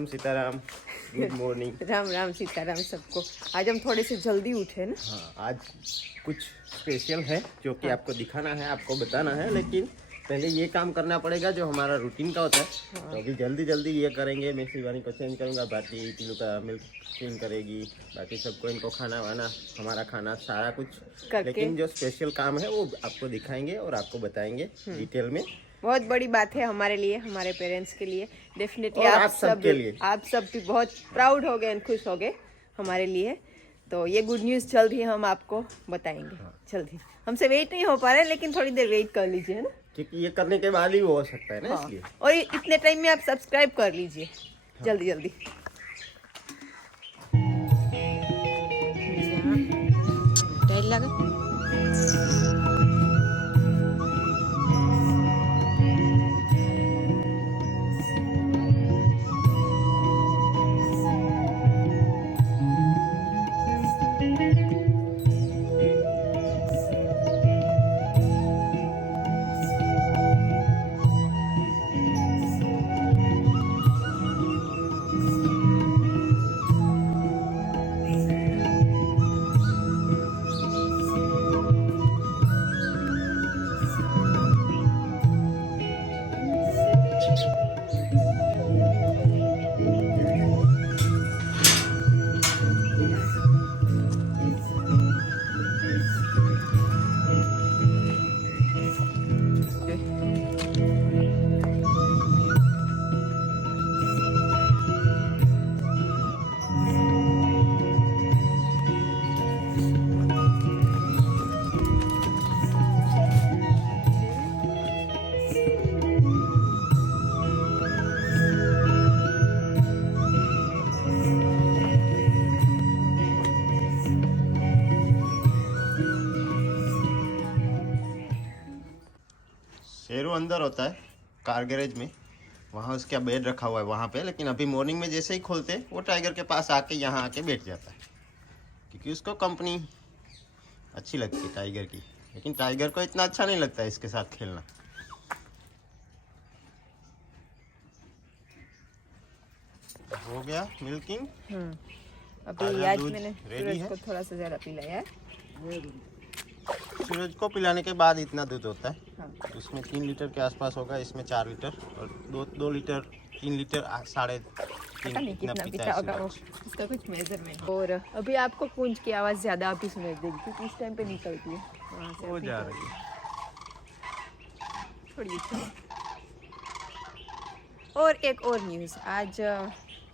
Ram Sitaram, good morning. Ram Ram Sitaram सबको। आज हम थोड़े से जल्दी उठे ना। हाँ, आज कुछ स्पेशल है जो कि आपको दिखाना है, आपको बताना है, लेकिन पहले ये काम करना पड़ेगा जो हमारा रूटीन का होता है। तो अभी जल्दी जल्दी ये करेंगे। मैं शिवानी को चेंज करूँगा, बाकी टीलू का मिल्क चेंज करेगी, बाकी सबको इनको खाना वाना, हमारा खाना सारा कुछ करके। लेकिन जो स्पेशल काम है वो आपको दिखाएंगे और आपको बताएंगे डिटेल में। बहुत बड़ी बात है हमारे लिए, हमारे पेरेंट्स के लिए डेफिनेटली। और आप आप सब के लिए। आप सब भी बहुत प्राउड हो गए, खुश हो गए हमारे लिए। तो ये गुड न्यूज़ जल्द ही हम आपको बताएंगे। जल्द ही, हमसे वेट नहीं हो पा रहा है, लेकिन थोड़ी देर वेट कर लीजिए, है ना, क्योंकि ये करने के बाद ही वो हो सकता है ना। हाँ। इसलिए और इतने टाइम में आप सब्सक्राइब कर लीजिए जल्दी जल्दी। टाइल लगा। शेरू अंदर होता है कार गैरेज में, वहाँ उसका बेड रखा हुआ है वहाँ पे। लेकिन अभी मॉर्निंग में जैसे ही खोलते वो टाइगर के पास आके यहाँ आके बैठ जाता है, क्योंकि उसको कंपनी अच्छी लगती है टाइगर की। लेकिन टाइगर को इतना अच्छा नहीं लगता है इसके साथ खेलना। हो गया मिल्किंग। अभी ताजा आज दूध मैंने रेडी सूरज है। को थोड़ा सा ज़्यादा पिलाया है। सूरज को पिलाने के बाद इतना दूध होता है। हाँ। इसमें 3 लीटर के आसपास होगा, इसमें 4 लीटर और 2 लीटर 3 लीटर 3.5 पता नहीं कितना पीता पीता है होगा वो, सूरज। उसका कुछ मेजरमेंट। और अभी आपको कूंज की आवाज़ ज़्यादा अभी सुनाई देगी, क्योंकि इस टाइम पे निकलती है वहाँ से। हो अभी जा तो रही है। थोड़ी सी। और एक और न्यूज़, आज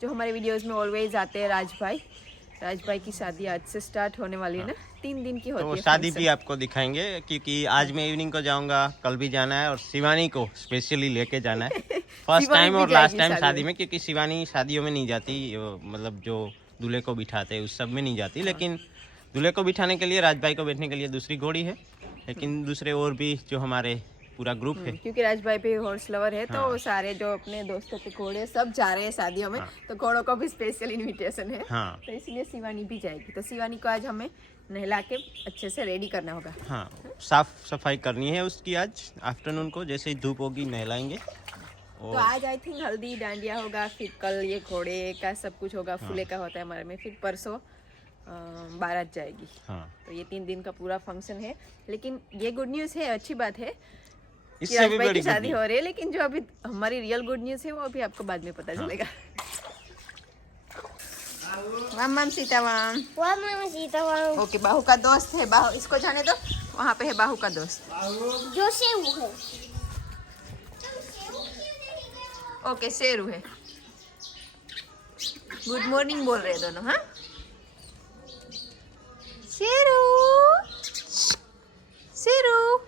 जो हमारे वीडियोस में ऑलवेज आते हैं, राज भाई की शादी आज से स्टार्ट होने वाली है ना। 3 दिन की होती तो है शादी function। भी आपको दिखाएंगे, क्योंकि आज मैं इवनिंग को जाऊंगा, कल भी जाना है और शिवानी को स्पेशली लेके जाना है फर्स्ट शिवानी टाइम भी और लास्ट जाएगी टाइम शादी शादी में। में। क्योंकि शिवानी शादियों में नहीं जाती, मतलब जो दूल्हे को बिठाते हैं उस सब में नहीं जाती। लेकिन दूल्हे को बिठाने के लिए, राज भाई को बैठने के लिए दूसरी घोड़ी है। लेकिन दूसरे और भी जो हमारे पूरा ग्रुप है। क्योंकि राज भाई भी हॉर्स लवर है, तो हाँ। सारे जो अपने दोस्तों के घोड़े सब जा रहे हैं शादियों में। हाँ। तो घोड़ों को भी स्पेशल इनविटेशन है। हाँ तो इसलिए शिवानी भी जाएगी। तो शिवानी को आज हमें नहला के अच्छे से रेडी करना होगा। हाँ, साफ सफाई करनी है उसकी आज आफ्टरनून को। जैसे ही धूप होगी नहलाएंगे। तो और आज आई थिंक हल्दी डांडिया होगा, फिर कल ये घोड़े का सब कुछ होगा, फूले का होता है हमारे में, फिर परसों बारात जाएगी। हाँ, तो ये 3 दिन का पूरा फंक्शन है। लेकिन ये गुड न्यूज़ है, अच्छी बात है कि इससे राज भी भाई बड़ी की शादी good हो रही है। लेकिन जो अभी हमारी रियल गुड न्यूज़ है वो अभी आपको बाद में पता चलेगा। वाम वाम सीता वाम। ओके, बाहू का दोस्त है, बाहू इसको जाने दो। वहाँ पे है बाहू का दोस्त जो सेव है। ओके, शेरू है। गुड मॉर्निंग बोल रहे हैं दोनों। हाँ, शेरू शेरू।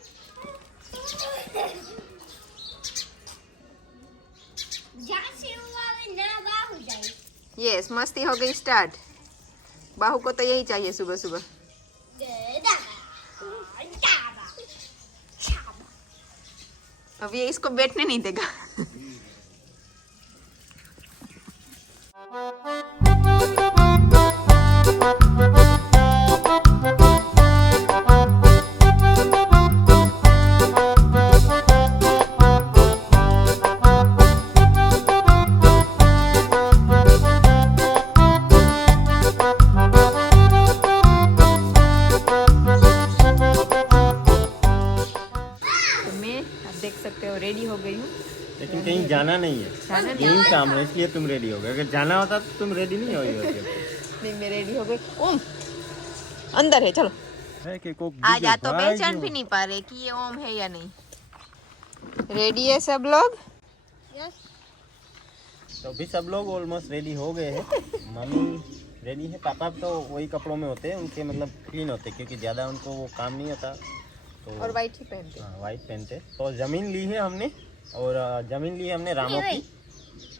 जहाँ सेव आवे ना बाहु जाए। यस, मस्ती हो गई स्टार्ट। बाहू को तो यही चाहिए सुबह सुबह। अब ये इसको बैठने नहीं देगा। हो गई हूँ। लेकिन कहीं जाना नहीं है, जाना नहीं यही काम है, इसलिए तुम रेडी हो गए। अगर जाना होता तो तुम रेडी नहीं हुई होती। नहीं, मैं रेडी हो गई। ओम अंदर है, चलो है कि कोक आ जा। तो पहचान भी नहीं पा रहे कि ये ओम है या नहीं। रेडी है सब लोग? यस तो अभी सब लोग ऑलमोस्ट रेडी हो गए हैं। मम्मी रेडी है, पापा तो वही कपड़ों में होते हैं, उनके मतलब क्लीन होते हैं क्योंकि ज़्यादा उनको वो काम नहीं होता, तो और वाइट ही पहनते। हाँ वाइट पहनते। तो ज़मीन ली है हमने, और ज़मीन ली है हमने रामों की।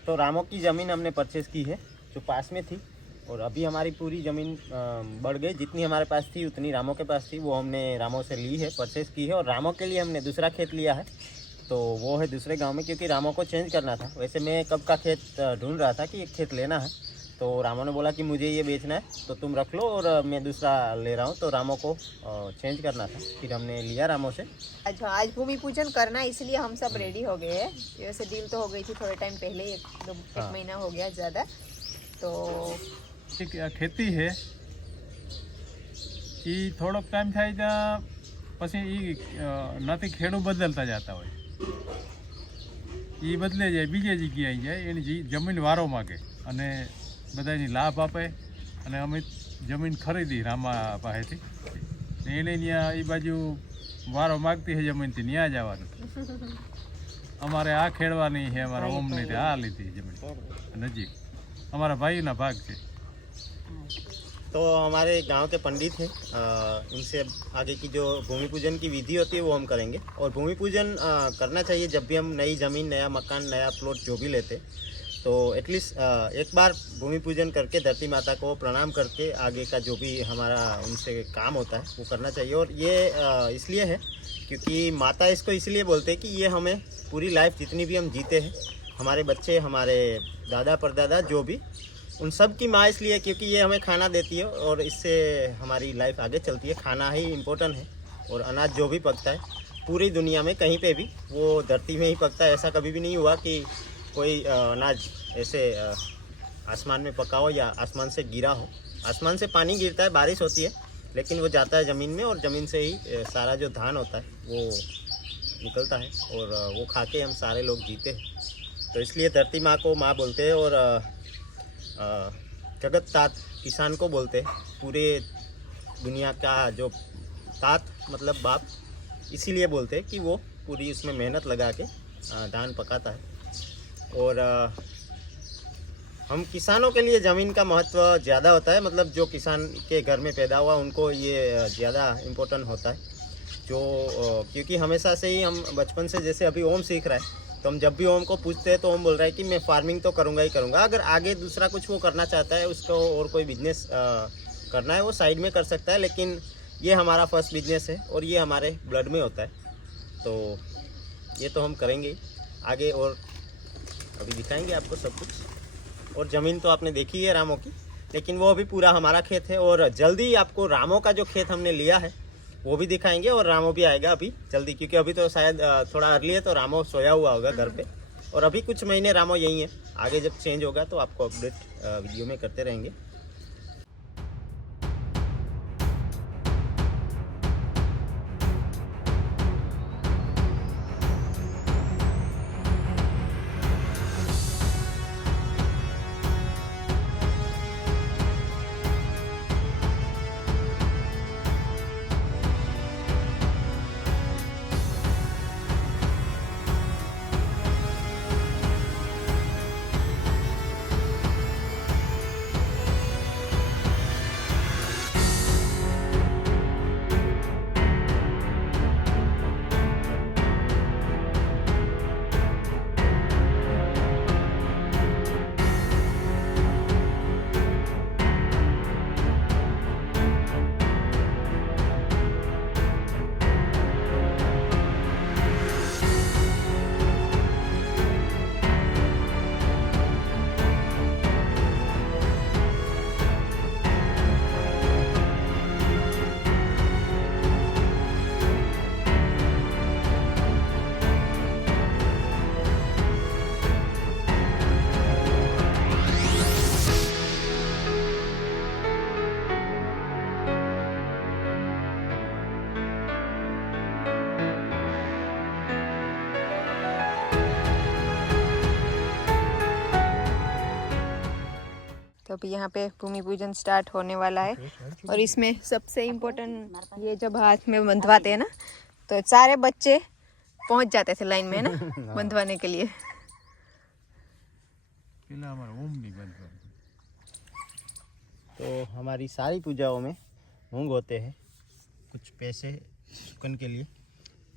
तो रामों की ज़मीन हमने परचेज़ की है जो पास में थी, और अभी हमारी पूरी ज़मीन बढ़ गई। जितनी हमारे पास थी उतनी रामों के पास थी, वो हमने रामों से ली है, परचेज़ की है। और रामों के लिए हमने दूसरा खेत लिया है, तो वो है दूसरे गांव में, क्योंकि रामों को चेंज करना था। वैसे मैं कब का खेत ढूंढ रहा था कि एक खेत लेना है, तो रामों ने बोला कि मुझे ये बेचना है तो तुम रख लो और मैं दूसरा ले रहा हूँ। तो रामों को चेंज करना था, फिर हमने लिया रामों से। अच्छा, आज भूमि पूजन करना है, इसलिए हम सब रेडी हो गए हैं। वैसे डील तो हो गई थी थोड़े टाइम पहले, एक महीना हो गया ज़्यादा। तो ખેતી છે એ થોડોક ટાઈમ થાય ત્યાં પછી એ નથી ખેડૂ બદલતા જતા હોય, એ બદલે જાય બીજે જગ્યાએ જાય, એની જમીન વારો માગે અને બધાની લાભ આપે, અને અમે જમીન ખરીદી રામા પાસેથી, ને એને ત્યાં એ બાજુ વારો માગતી છે જમીનથી ત્યાં જવાનું। અમારે આ ખેડવાની છે, અમારા ઓમની આ લીધી જમીન નજીક, અમારા ભાઈના ભાગ છે। तो हमारे गांव के पंडित हैं, उनसे आगे की जो भूमि पूजन की विधि होती है वो हम करेंगे। और भूमि पूजन करना चाहिए जब भी हम नई ज़मीन, नया मकान, नया प्लॉट जो भी लेते, तो एटलीस्ट एक बार भूमि पूजन करके धरती माता को प्रणाम करके आगे का जो भी हमारा उनसे काम होता है वो करना चाहिए। और ये इसलिए है क्योंकि माता इसको इसलिए बोलते हैं कि ये हमें पूरी लाइफ जितनी भी हम जीते हैं, हमारे बच्चे, हमारे दादा परदादा जो भी, उन सब की माँ इसलिए क्योंकि ये हमें खाना देती है और इससे हमारी लाइफ आगे चलती है। खाना ही इम्पोर्टेंट है, और अनाज जो भी पकता है पूरी दुनिया में कहीं पे भी वो धरती में ही पकता है। ऐसा कभी भी नहीं हुआ कि कोई अनाज ऐसे आसमान में पका हो या आसमान से गिरा हो। आसमान से पानी गिरता है, बारिश होती है, लेकिन वो जाता है ज़मीन में, और ज़मीन से ही सारा जो धान होता है वो निकलता है, और वो खा के हम सारे लोग जीते हैं। तो इसलिए धरती माँ को माँ बोलते हैं, और जगत तात किसान को बोलते हैं। पूरे दुनिया का जो तात मतलब बाप, इसीलिए बोलते हैं कि वो पूरी उसमें मेहनत लगा के धान पकाता है। और हम किसानों के लिए ज़मीन का महत्व ज़्यादा होता है, मतलब जो किसान के घर में पैदा हुआ उनको ये ज़्यादा इम्पोर्टेंट होता है। जो क्योंकि हमेशा से ही हम बचपन से, जैसे अभी ओम सीख रहा है, तो हम जब भी ओम को पूछते हैं तो ओम बोल रहा है कि मैं फार्मिंग तो करूँगा ही करूँगा। अगर आगे दूसरा कुछ वो करना चाहता है, उसको और कोई बिजनेस करना है, वो साइड में कर सकता है, लेकिन ये हमारा फर्स्ट बिजनेस है और ये हमारे ब्लड में होता है, तो ये तो हम करेंगे आगे। और अभी दिखाएंगे आपको सब कुछ। और ज़मीन तो आपने देखी है रामों की, लेकिन वो अभी पूरा हमारा खेत है, और जल्दी आपको रामों का जो खेत हमने लिया है वो भी दिखाएंगे, और रामो भी आएगा अभी जल्दी, क्योंकि अभी तो शायद थोड़ा अर्ली है, तो रामो सोया हुआ होगा घर पे, और अभी कुछ महीने रामो यही है। आगे जब चेंज होगा तो आपको अपडेट वीडियो में करते रहेंगे। अभी यहाँ पे भूमि पूजन स्टार्ट होने वाला है। और इसमें सबसे इम्पोर्टेंट ये जब हाथ में बंधवाते हैं ना, तो सारे बच्चे पहुंच जाते थे लाइन में, है ना, बंधवाने के लिए। तो हमारी सारी पूजाओं में मूंग होते हैं, कुछ पैसे सुकन के लिए,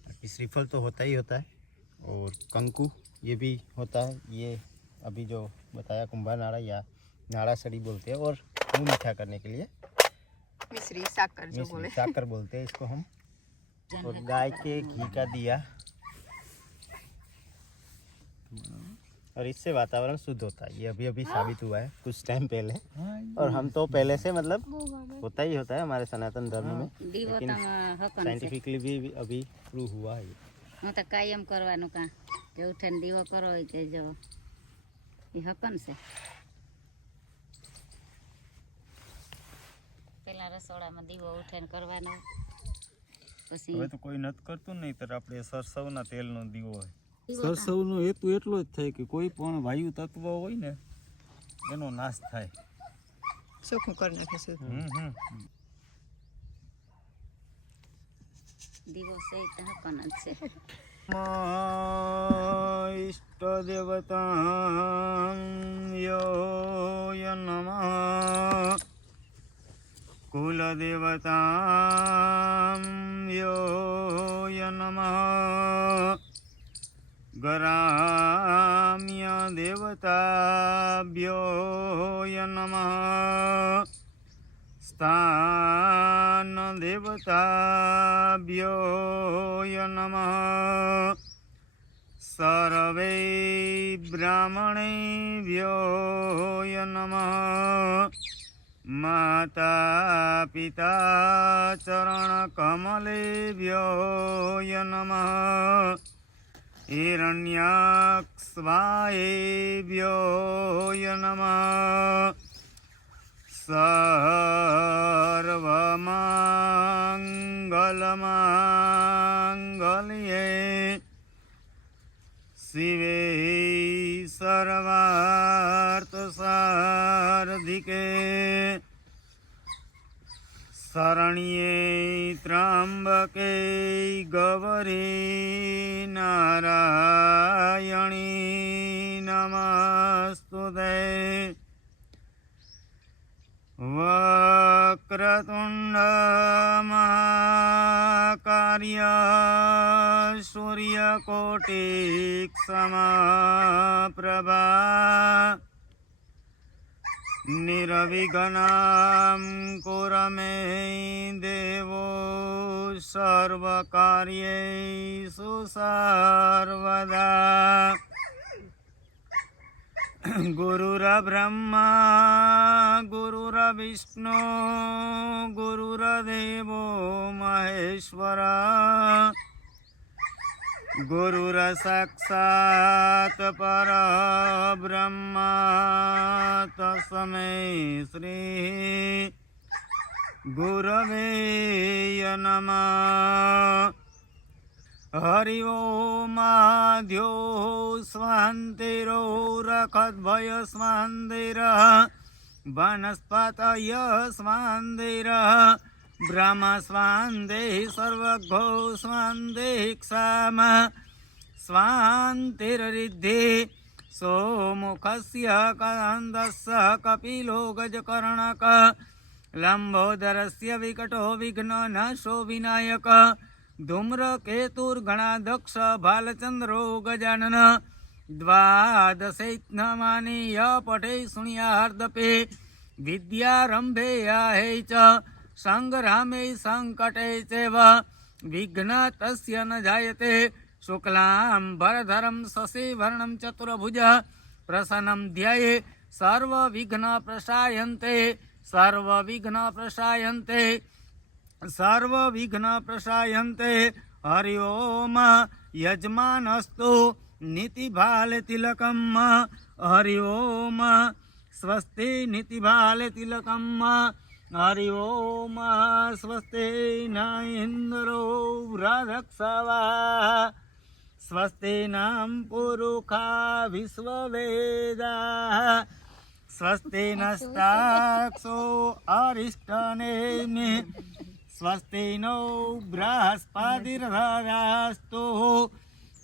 बाकी श्रीफल तो होता ही होता है, और कंकु ये भी होता है। ये अभी जो बताया कुंभा नाड़ा या नाड़ा सड़ी बोलते हैं, और मुँह मीठा करने के लिए मिश्री साकर जो बोले, साकर बोलते हैं इसको हम। और गाय के घी का दिया, और इससे वातावरण शुद्ध होता है। ये अभी अभी साबित हुआ है कुछ टाइम पहले, और हम तो पहले से मतलब होता ही होता है हमारे सनातन धर्म में, लेकिन साइंटिफिकली भी अभी प्रूव हुआ है। હું તો કાયમ કરવાનું કાં કે ઉઠીને દીવો કરો હોય કે જો એ હકન છે. પેલા રસોડામાં દીવો ઉઠીને કરવાનો, પછી હવે તો કોઈ નથી કરતું નહીં, તો આપણે સરસવના તેલનો દીવો હોય. દીવો સરસવનો હેતુ એટલો જ થાય કે કોઈ પણ વાયુ તત્વ હોય ને એનો નાશ થાય. ચોખ્ખું કરી નાખીશું। દીવો છે એ તો હકન જ છે. ઈષ્ટ દેવતા યો નમઃ, કુલ દેવતા યો નમઃ, ગ્રામ્ય દેવતાભ્યો નમઃ, स्थान देवताभ्यो नमः, सर्वे ब्राह्मणेभ्यो नमः, माता पिता चरण कमलेभ्यो नमः, हिरण्याक्षवायेभ्यो नमः, सर्वमङ्गलमाङ्गल्ये शिवे सर्वार्थसारधिके शरण्ये त्र्यम्बके गौरी नारायणी नमस्तुते। वक्रतुण्ड महाकार्य सूर्यकोटिः समप्रभा निर्विघ्नं कुरु मे देवो सर्वकार्येषु सर्वदा। गुरुर्ब्रह्मा गुरुर्विष्णु गुरुर्देवो महेश्वर, गुरुर्साक्षात् परब्रह्म तस्मै श्री गुरवे नमः। हरि ओम आद्यो स्वान्तिरो रखद्भय स्वान्तिरः, वनस्पतय स्वान्तिरः, ब्रह्म स्वान्तिः सर्वगो स्वान्तिः क्षाम स्वान्तिर्रिद्धि। सोमुखस्य कन्दस्य कपिलो गजकर्णक, लम्बोदरस्य विकटो विघ्ननाशो विनायक, धूम्रकेतुर्गणाध्यक्ष भालचन्द्रो गजानन। द्वादशैत्नमानीय पठे शृणुयार्दपे, विद्यारम्भे याहे च सङ्ग्रामे सङ्कटे चैव विघ्नस्तस्य न जायते। शुक्लाम्बरधरं शशिवर्णं चतुर्भुजः प्रसन्नं ध्याये सर्वविघ्नप्रशायन्ते सर्वविघ्नप्रशायन्ते सर्वविघ्नप्रशायन्ते। हरि ओम यजमानस्तु नीतिभालतिलकं, हरि ओम स्वस्ति नीतिभालतिलकं, हरि ओम स्वस्ति न इन्द्रो वृधक्षवा, स्वस्ति नाम पुरुषा विश्ववेदाः, સ્વસ્તિ નસ્તાક્ષો અરિષ્ટનેમિ સ્વસ્તિ નો બૃહસ્પતિર્ધરાસ્તુ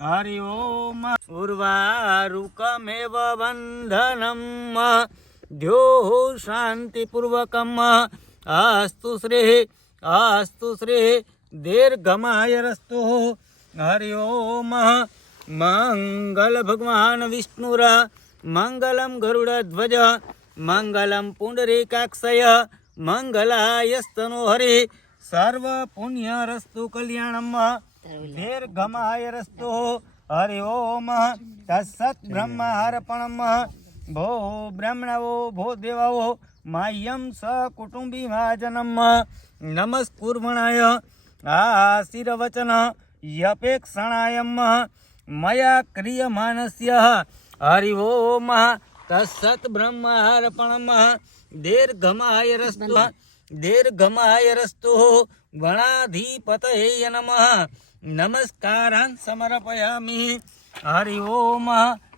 હરિ ઓમ ઉર્વારુકમેવ બંધનમ દ્યોઃ શાંતિપૂર્વકમ અસ્તુ શ્રી દીર્ઘમાયરસ્તુ હરિ ઓમ મંગલ ભગવાન વિષ્ણુર મંગલમ ગરુડધ્વજ મંગલમ પુંડરીકાક્ષય મંગલાયસ્તનો હરિ સર્વ પુણ્યરસ્તુ કલ્યાણમ દીર્ઘમાયરસ્તુ હરિ ઓમ તત્સત બ્રહ્માર્પણમ ભો બ્રહ્મણવો ભો દેવાઓ માયમ સ કુટુંબીભાજનમ નમસ્કુર્વણાય આશીર્વચન યપેક્ષણાયમ મયા ક્રિયમાનસ્ય હરિ ઓમ તત્સત બ્રહ્માર્પણમ દીર્ઘમાયરસ્તુ ગણાધિપતયે નમઃ નમસ્કારાન સમર્પયામિ હરિ ઓમ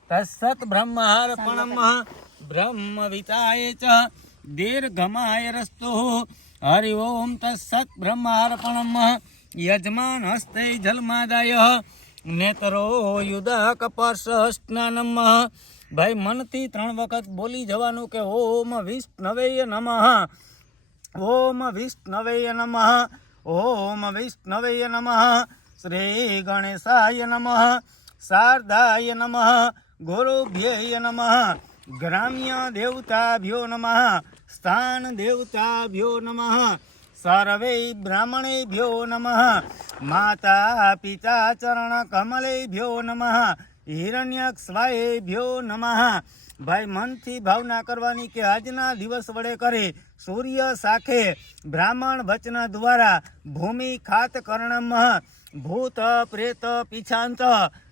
તત્સત બ્રહ્માર્પણમ બ્રહ્મવિતાય ચ દીર્ઘમાયરસ્તુ હરિ ઓમ તત્સત બ્રહ્માર્પણમ યજમાન હસ્તે જલમાદાય નેતરો યુદક સ્નાનમ ભાઈ મનથી 3 વખત બોલી જવાનું કે ઓમ વિષ્ણવે નમઃ ઓમ વિષ્ણવે નમઃ ઓમ વિષ્ણવે નમઃ શ્રી ગણેશાય નમઃ શારદાય નમઃ ગુરુભ્યય નમઃ ગ્રામ્ય દેવતાભ્યો નમઃ સ્થાન દેવતાભ્યો નમઃ સર્વે બ્રાહ્મણેભ્યો નમઃ માતા પિતા ચરણ કમલેભ્યો નમઃ હિરણ્યક્ષવાયેભ્યો નમઃ ભાઈ મનથી ભાવના કરવાની કે આજના દિવસ વડે કરે સૂર્ય સાખે બ્રાહ્મણ વચન દ્વારા ભૂમિ ખાત કર્ણમ ભૂત પ્રેત પિછાંત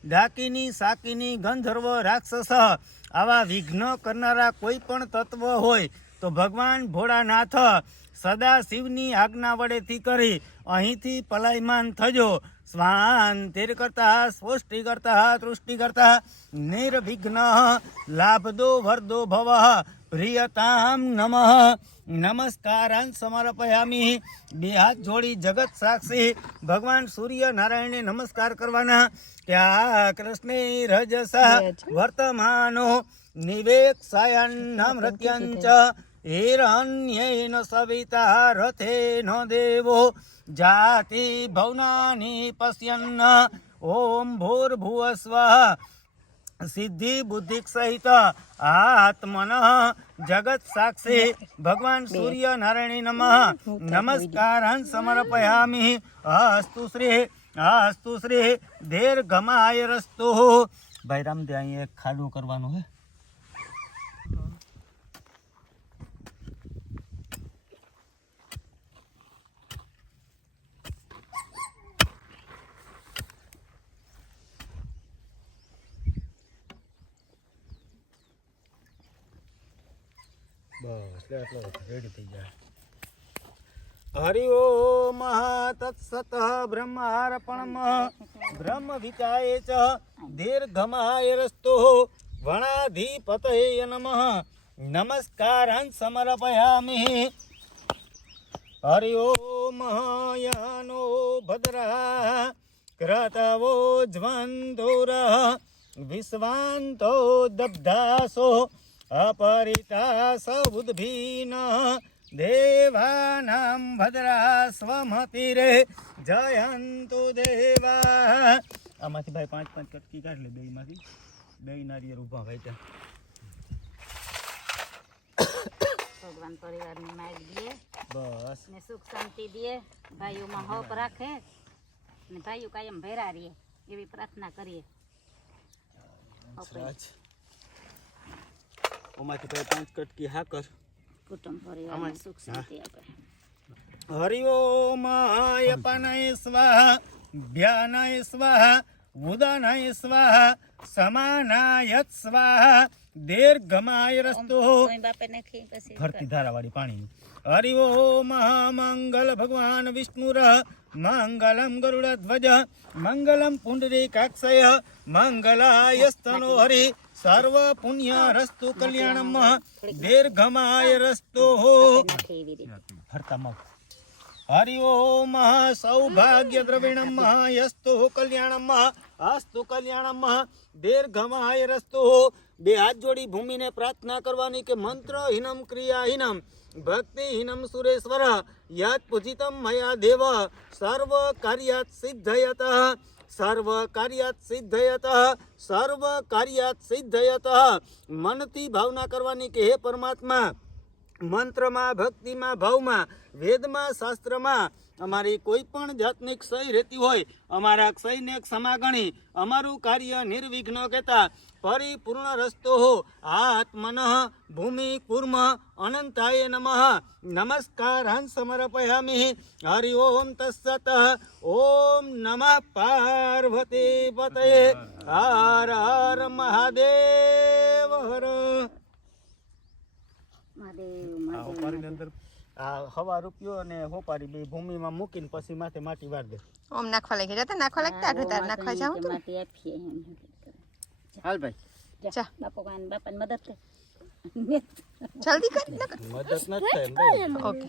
ડાકીની સાકીની ગંધર્વ રાક્ષસ આવા વિઘ્ન કરનારા કોઈ પણ તત્વ હોય તો ભગવાન ભોળાનાથ સદા શિવની આજ્ઞા વડેથી કરી અહીંથી પલાયમાન થજો સ્વાંતિર કરતા સ્પષ્ટિ કરતા તૃષ્ટિ કરતા નિર્વિઘ્ન લાભદો વરદો ભવ પ્રિયતામ નમઃ નમસ્કારાન સમર્પયામિ બે હાથ જોડી જગત સાક્ષી ભગવાન સૂર્ય નારાયણને નમસ્કાર કરવાના ત્યાં કૃષ્ણે રજસા વર્તમાનો નિવેક્ષાયન્નમૃત્યંચ હિરણ્યેન સવિતા રથેન દેવો જાતિ ભવનાની પશ્યન્ન ઓમ ભૂર્ભુવસ્વ સિદ્ધિ બુદ્ધિ સહિત આત્મન જગત સાક્ષી ભગવાન સૂર્ય નારાયણી નમઃ નમસ્કારાન સમર્પયામિ અસ્તુ શ્રી દીર્ઘમાયરસ્તુ ભાઈ રામદેવ અહીં એક ખાડું કરવાનું હે બસ એટલો રેડી થઈ જાય હરિ ઓમ તત્સત બ્રહ્માર્પણમ બ્રહ્મ વિચાય ચ દીર્ઘમાયરસ્તુ વણાધિપતયે નમઃ નમસ્કારાન સમર્પયામિ હરિ ઓમ યાનો ભદ્રા ક્રતવો જ્વંતુર વિશ્વાંતો દબ્ધાસો अपरिता सबुद्भीन देवानां भद्रा स्वमतिरे जयन्तु देवा આમાંથી ભાઈ 5 કટકી કાઢ લે બેયમાંથી બે નારિયેળ ઊભા ભાઈ ત્યાં ભગવાન પરિવારની માઇક દે બસ ને સુખ શાંતિ દે ભાઈઓમાં હોપ રાખે ને ભાઈઓ કાયમ ભેરા રહે એવી પ્રાર્થના કરીએ ઓમાંથી ભાઈ 5 કટકી હાકર કુટુંબ પરિવારને સુખ શાંતિ આપે હરિ ઓમ અયપનય સ્વાહા ભ્યાનય સ્વાહા ઉદનય સ્વાહા સમાનાયત સ્વાહા દીર્ઘમાય રસ્તો કોઈ બાપે નાખી પછી ફરતી ધારાવાળી પાણીની हरि ओम मंगल भगवान विष्णुर मंगलम गरुड़ध्वज मंगलम पुंडरीकाक्षय मंगलायस्तनो हरि सर्व पुण्यरस्तु कल्याणम दीर्घमायरस्तु हरि ओम सौभाग्य द्रविणम यस्तु कल्याणम अस्तु कल्याणम दीर्घमायरस्तु। બે હાથ જોડી ભૂમિને પ્રાર્થના કરવાની કે મંત્રહીનમ ક્રિયાહીનમ ભક્તિહીનમ સુરેશ્વર યત પૂજિતમ મયા દેવ સર્વ કાર્યાત સિદ્ધયત સર્વ કાર્યાત સિદ્ધયત સર્વ કાર્યાત સિદ્ધયત। મનથી ભાવના કરવાની કે હે પરમાત્મા મંત્રમાં ભક્તિમાં ભાવમાં વેદમાં શાસ્ત્રમાં અમારી કોઈ પણ જાતની ક્ષય રહેતી હોય અમારા ક્ષયને ક્ષમા ગણી અમારું કાર્ય નિર્વિઘ્ન કહેતા પરિપૂર્ણ રસ્તો હો આત્મનઃ ભૂમિ કુર્મ અનંતાય નમઃ નમસ્કારાન સમર્પયામિ। હરિ ઓમ તત્સત ઓમ નમઃ પાર્વતી પતયે હર હર મહાદેવ હર મહાદેવ આ હવા રૂપિયો અને હોપારી બે ભૂમિમાં મૂકીને પછી માથે માટી વાર દે। ઓમ નાખવા લાગી જતા નાખવા લાગતા આટલું તાર નાખવા જાઉં તો માટી આપીએ એમ હાલ ભાઈ જા બાપાને મદદ કર જલ્દી કર મદદ નથી થાય એમ ભાઈ। ઓકે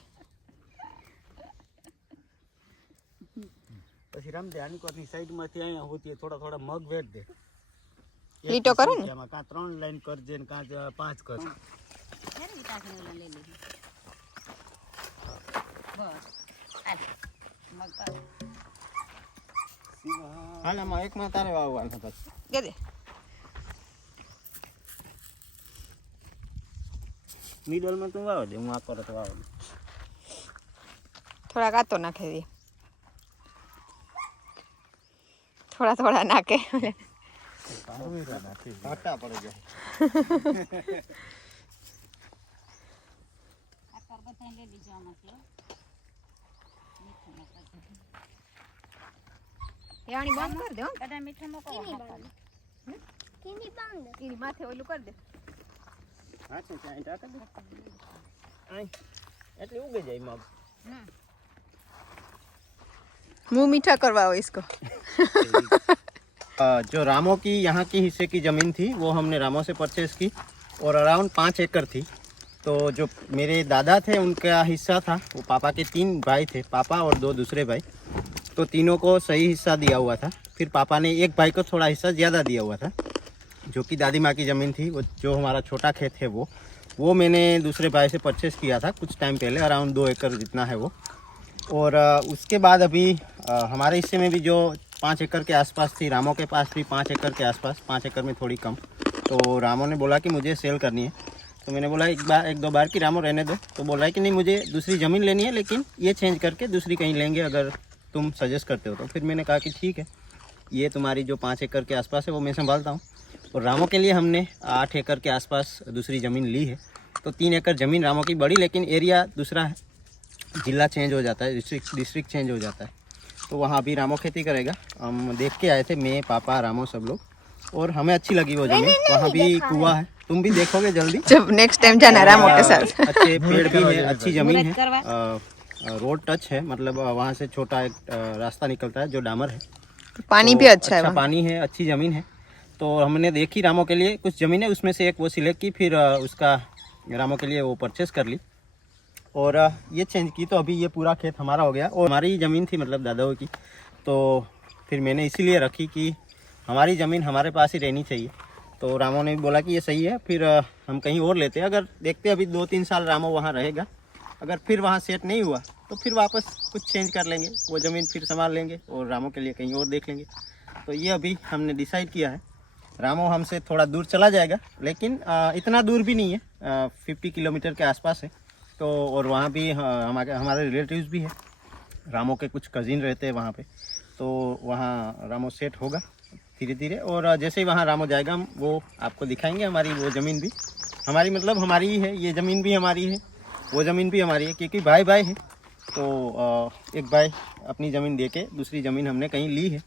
પછી રમજે આની કોની સાઈડમાંથી અહીંયા હોતી થોડા થોડા મગ વેટ દે લીટો કરો ને એમાં કાં 3 લાઈન કરજે ને કાં 5 કર। ફેરવી તાકને ઓલા લઈ લીધી બસ હાલ મગ હાલ આમાં એકમાં તારે વાવવાનું પછી દે દે મિડલમાં તું વાવ દે હું આ પર વાવ દે। થોડા કાતો નાખી દે થોડા થોડા નાખે ઘાટા પડી જાય આ કર બધાને લઈ લીજો આમાંથી યાણી બંધ કર દે હો બધા મીઠું મૂકો Kini bang. એની માથે ઓલું કર દે હા છે ત્યાં ટાકા દે આય એટલે ઉગે જાય મગ। मुंह मीठा करवाओ इसको जो रामों की यहाँ की हिस्से की ज़मीन थी वो हमने रामों से परचेज़ की और अराउंड 5 एकड़ थी। तो जो मेरे दादा थे उनका हिस्सा था वो पापा के 3 भाई थे पापा और 2 दूसरे भाई तो तीनों को सही हिस्सा दिया हुआ था। फिर पापा ने एक भाई को थोड़ा हिस्सा ज़्यादा दिया हुआ था जो कि दादी माँ की ज़मीन थी। वो जो हमारा छोटा खेत है वो मैंने दूसरे भाई से परचेज़ किया था कुछ टाइम पहले अराउंड 2 एकड़ जितना है वो। और उसके बाद अभी हमारे हिस्से में भी जो 5 एकड़ के आसपास थी रामों के पास भी 5 एकड़ के आसपास 5 एकड़ में थोड़ी कम। तो रामों ने बोला कि मुझे सेल करनी है तो मैंने बोला एक दो बार की रामों रहने दो। तो बोल रहा है कि नहीं मुझे दूसरी ज़मीन लेनी है लेकिन ये चेंज करके दूसरी कहीं लेंगे अगर तुम सजेस्ट करते हो। तो फिर मैंने कहा कि ठीक है ये तुम्हारी जो 5 एकड़ के आसपास है वो मैं संभालता हूँ। और रामों के लिए हमने 8 एकड़ के आसपास दूसरी ज़मीन ली है। तो 3 एकड़ ज़मीन रामों की बड़ी लेकिन एरिया दूसरा है जिला चेंज हो जाता है डिस्ट्रिक्ट चेंज हो जाता है। तो वहाँ भी रामो खेती करेगा। हम देख के आए थे मैं पापा रामो सब लोग और हमें अच्छी लगी वो ज़मीन। वहाँ भी कुआं है तुम भी देखोगे जल्दी जब नेक्स्ट टाइम जाना रामों के साथ अच्छे पेड़ भी है अच्छी ज़मीन है रोड टच है मतलब वहाँ से छोटा एक रास्ता निकलता है जो डामर है पानी तो भी अच्छा है वहाँ। पानी है अच्छी ज़मीन है। तो हमने देखी रामों के लिए कुछ ज़मीन है उसमें से एक वो सिलेक्ट की फिर उसका रामों के लिए वो परचेस कर ली और ये चेंज की। तो अभी ये पूरा खेत हमारा हो गया और हमारी ज़मीन थी मतलब दादाओं की। तो फिर मैंने इसीलिए रखी कि हमारी ज़मीन हमारे पास ही रहनी चाहिए। तो रामों ने भी बोला कि ये सही है फिर हम कहीं और लेते हैं। अगर देखते अभी 2-3 साल रामो वहाँ रहेगा अगर फिर वहाँ सेट नहीं हुआ तो फिर वापस कुछ चेंज कर लेंगे वो ज़मीन फिर संभाल लेंगे और रामों के लिए कहीं और देख लेंगे। तो ये अभी हमने डिसाइड किया है। रामो हमसे थोड़ा दूर चला जाएगा लेकिन इतना दूर भी नहीं है 50 किलोमीटर के आसपास है। तो और वहाँ भी हमारे रिलेटिव्स भी है रामो के कुछ कज़िन रहते हैं वहाँ पे। तो वहाँ रामो सेट होगा धीरे धीरे और जैसे ही वहाँ रामो जाएगा हम वो आपको दिखाएंगे। हमारी वो ज़मीन भी हमारी मतलब हमारी ही है ये ज़मीन भी हमारी है वो ज़मीन भी हमारी है क्योंकि भाई भाई है। तो एक भाई अपनी ज़मीन दे के दूसरी ज़मीन हमने कहीं ली है।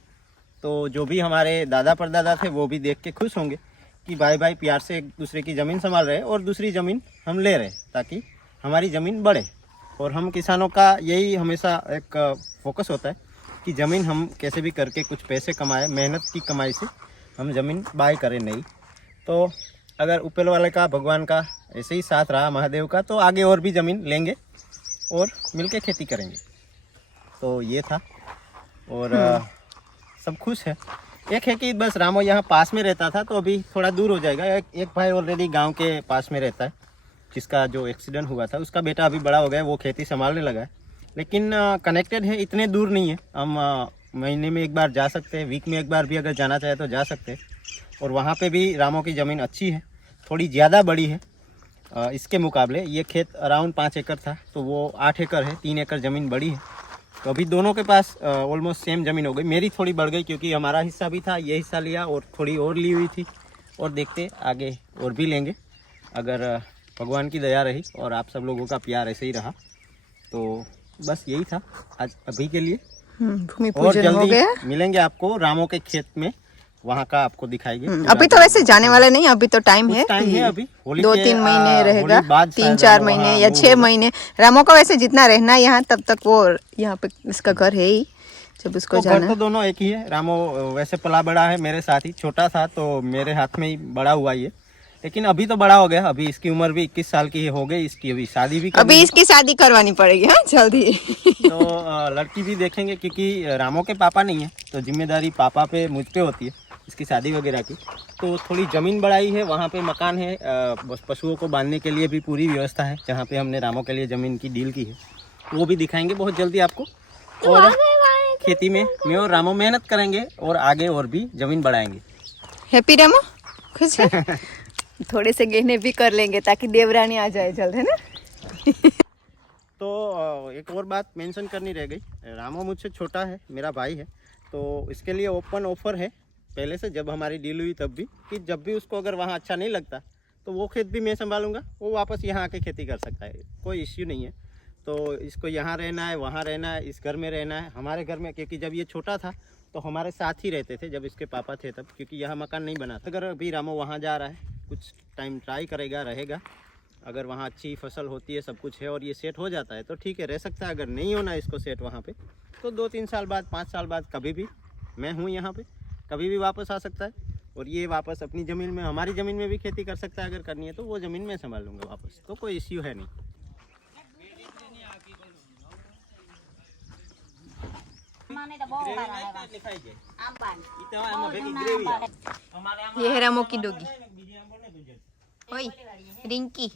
तो जो भी हमारे दादा परदादा थे वो भी देख के खुश होंगे कि भाई भाई प्यार से एक दूसरे की ज़मीन संभाल रहे और दूसरी ज़मीन हम ले रहे ताकि हमारी ज़मीन बढ़े। और हम किसानों का यही हमेशा एक फोकस होता है कि ज़मीन हम कैसे भी करके कुछ पैसे कमाए, मेहनत की कमाई से हम ज़मीन बाय करें नहीं। तो अगर ऊपर वाले का, भगवान का ऐसे ही साथ रहा, महादेव का, तो आगे और भी ज़मीन लेंगे और मिलके खेती करेंगे। तो ये था और सब खुश है। एक है कि बस रामो यहाँ पास में रहता था तो अभी थोड़ा दूर हो जाएगा। एक भाई ऑलरेडी गांव के पास में रहता है, जिसका जो एक्सीडेंट हुआ था उसका बेटा अभी बड़ा हो गया, वो खेती संभालने लगा है। लेकिन कनेक्टेड है, इतने दूर नहीं है। हम महीने में एक बार जा सकते हैं, वीक में एक बार भी अगर जाना चाहे तो जा सकते हैं। और वहाँ पे भी रामो की ज़मीन अच्छी है, थोड़ी ज़्यादा बड़ी है इसके मुकाबले। ये खेत अराउंड 5 एकड़ था तो वो 8 एकड़ है, 3 एकड़ ज़मीन बड़ी है। तो अभी दोनों के पास ऑलमोस्ट सेम ज़मीन हो गई। मेरी थोड़ी बढ़ गई क्योंकि हमारा हिस्सा भी था, ये हिस्सा लिया और थोड़ी और ली हुई थी। और देखते आगे और भी लेंगे अगर भगवान की दया रही और आप सब लोगों का प्यार ऐसे ही रहा। तो बस यही था आज अभी के लिए। भूमि और पूजन हो जल्दी गया। मिलेंगे आपको रामो के खेत में, वहाँ का आपको दिखाएंगे। अभी तो वैसे जाने वाले नहीं, अभी तो टाइम है, टाइम है अभी, होली 2-3 के, महीने रहेगा, होली बाद 3-4 शायद महीने वहाँ या वो 6 महीने। रामो का वैसे जितना रहना है यहाँ तब तक वो यहाँ पे इसका घर है ही, जब उसको तो जाना घर तो दोनों एक ही है। रामो वैसे पला बड़ा है मेरे साथ ही, छोटा था तो मेरे हाथ में ही बड़ा हुआ ये। लेकिन अभी तो बड़ा हो गया, अभी इसकी उम्र भी 21 साल की हो गई, इसकी अभी शादी भी करनी अभी है। इसकी शादी करवानी पड़ेगी हाँ जल्दी। तो लड़की भी देखेंगे क्योंकि रामो के पापा नहीं है तो जिम्मेदारी पापा पे, मुझ पे होती है इसकी शादी वगैरह की। तो थोड़ी ज़मीन बढ़ाई है, वहाँ पे मकान है, पशुओं को बांधने के लिए भी पूरी व्यवस्था है, जहाँ पे हमने रामो के लिए ज़मीन की डील की है। वो भी दिखाएंगे बहुत जल्दी आपको। और खेती में मैं और रामो मेहनत करेंगे और आगे और भी ज़मीन बढ़ाएंगे। हैप्पी रामो, खुश है? थोड़े से गहने भी कर लेंगे ताकि देवरानी आ जाए जल्द, है ना? तो एक और बात मेंशन करनी रह गई। रामो मुझसे छोटा है, मेरा भाई है, तो इसके लिए ओपन ऑफर है पहले से, जब हमारी डील हुई तब भी, कि जब भी उसको अगर वहाँ अच्छा नहीं लगता तो वो खेत भी मैं संभालूंगा, वो वापस यहाँ आके खेती कर सकता है, कोई इश्यू नहीं है। तो इसको यहाँ रहना है, वहाँ रहना है, इस घर में रहना है, हमारे घर में, क्योंकि जब ये छोटा था तो हमारे साथ ही रहते थे जब इसके पापा थे तब, क्योंकि यहाँ मकान नहीं बना था। अगर अभी रामो वहाँ जा रहा है, कुछ टाइम ट्राई करेगा, रहेगा, अगर वहाँ अच्छी फसल होती है, सब कुछ है और ये सेट हो जाता है तो ठीक है, रह सकता है। अगर नहीं होना इसको सेट वहाँ पे तो 2-3 साल बाद, 5 साल बाद कभी भी मैं हूँ यहाँ पे, कभी भी वापस आ सकता है। और ये वापस अपनी ज़मीन में, हमारी ज़मीन में भी खेती कर सकता है, अगर करनी है तो वो ज़मीन में संभाल लूँगा वापस, तो कोई इश्यू है नहीं। ये है रामो की डोगी। ओए रिंकी,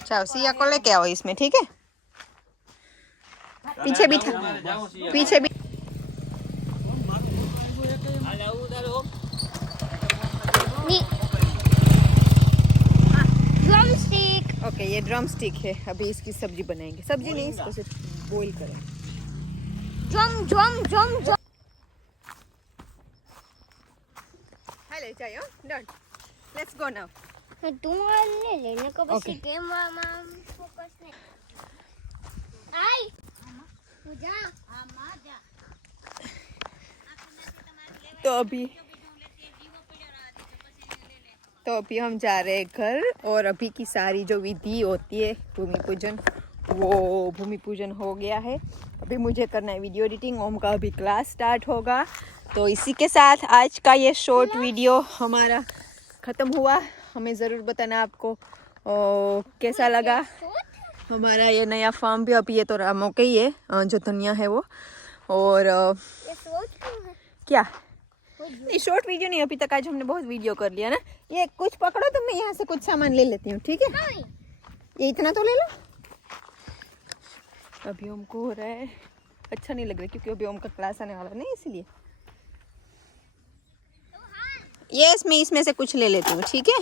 चाओ सिया को लेके आओ इसमें, ठीक है? पीछे भी था, पीछे भी। Drum stick. ओके, ये ड्रम स्टिक है, अभी इसकी सब्जी बनाएंगे। सब्जी नहीं, इसको सिर्फ बॉईल करेंगे। Drum drum drum drum. Hello चायो, डन, लेट्स गो नाउ। तुम्हारे लेने को बस Okay. गेम में फोकस नहीं। आई जा। तो अभी हम जा रहे हैं घर, और अभी की सारी जो विधि होती है भूमि पूजन, वो भूमि पूजन हो गया है। अभी मुझे करना है वीडियो एडिटिंग, ओम का अभी क्लास स्टार्ट होगा। तो इसी के साथ आज का ये शॉर्ट वीडियो हमारा ख़त्म हुआ। हमें ज़रूर बताना आपको कैसा लगा हमारा ये नया फार्म भी। अभी ये तो रामो के ही है, जो धनिया है वो। और ये सोच क्यों है? क्या नहीं, शॉर्ट वीडियो नहीं, अभी तक आज हमने बहुत वीडियो कर लिया ना। ये कुछ पकड़ो तो मैं यहाँ से कुछ सामान ले लेती हूँ, ठीक है? ये इतना तो ले लो। अभी हमको हो रहा है अच्छा नहीं लग रहा, क्योंकि अभी ओम का क्लास आने वाला नहीं, इसलिए। यस, मैं इसमें से कुछ ले लेती हूँ, ठीक है?